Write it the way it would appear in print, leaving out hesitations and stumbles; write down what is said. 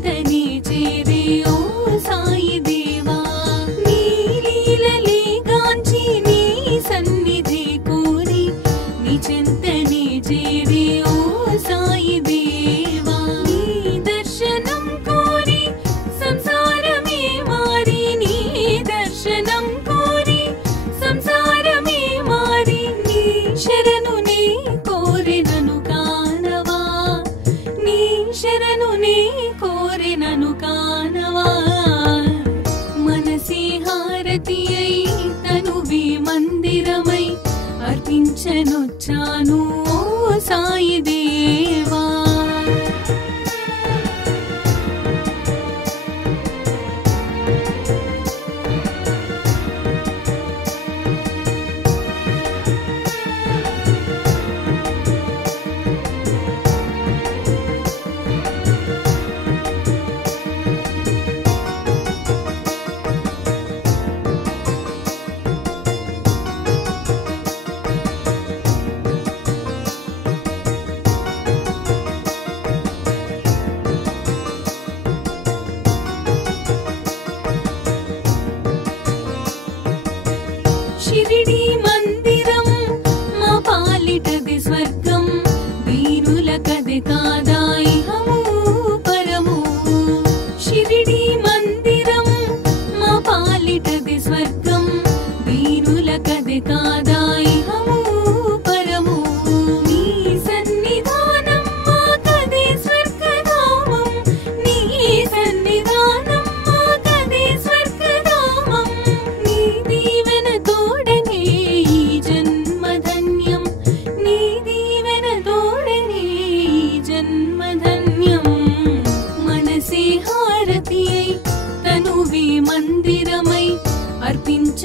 చింతని చేరే ఓ సాయి దేవా నీ లీలలే గాంచి నీ సన్నిధి కోరి నీ చింతని చేరే ఓ సాయి దేవా నీ దర్శనం కోరి సంసారమే మారి నీ దర్శనం కోరి సంసారమే మారి నీ శరణు నీ కోరినను కానవా నీ శరణు నీ కోరినను కానవా మనసి హారతి అయి తనువి మందిరమై అర్పించనొచ్చాను ఓ సాయి దేవా షిరిడి మందిరం మా పాలిటది స్వర్గం వీరులకది కాదా ఇహము పరము షిరిడి మందిరం మా పాలిటది స్వర్గం వీరులకది కాదా ఇహము పరము నీ సన్నిధానం మాకది స్వర్గధామం నీ సన్నిధానం మాకది స్వర్గధామం నీ దీవెన తోడనే ఈ జన్మధన్యం నీ దీవెన తోడనే ఈ జన్మధన్యం మనసి హారతి అయి తనువి మందిరమై అర్పించ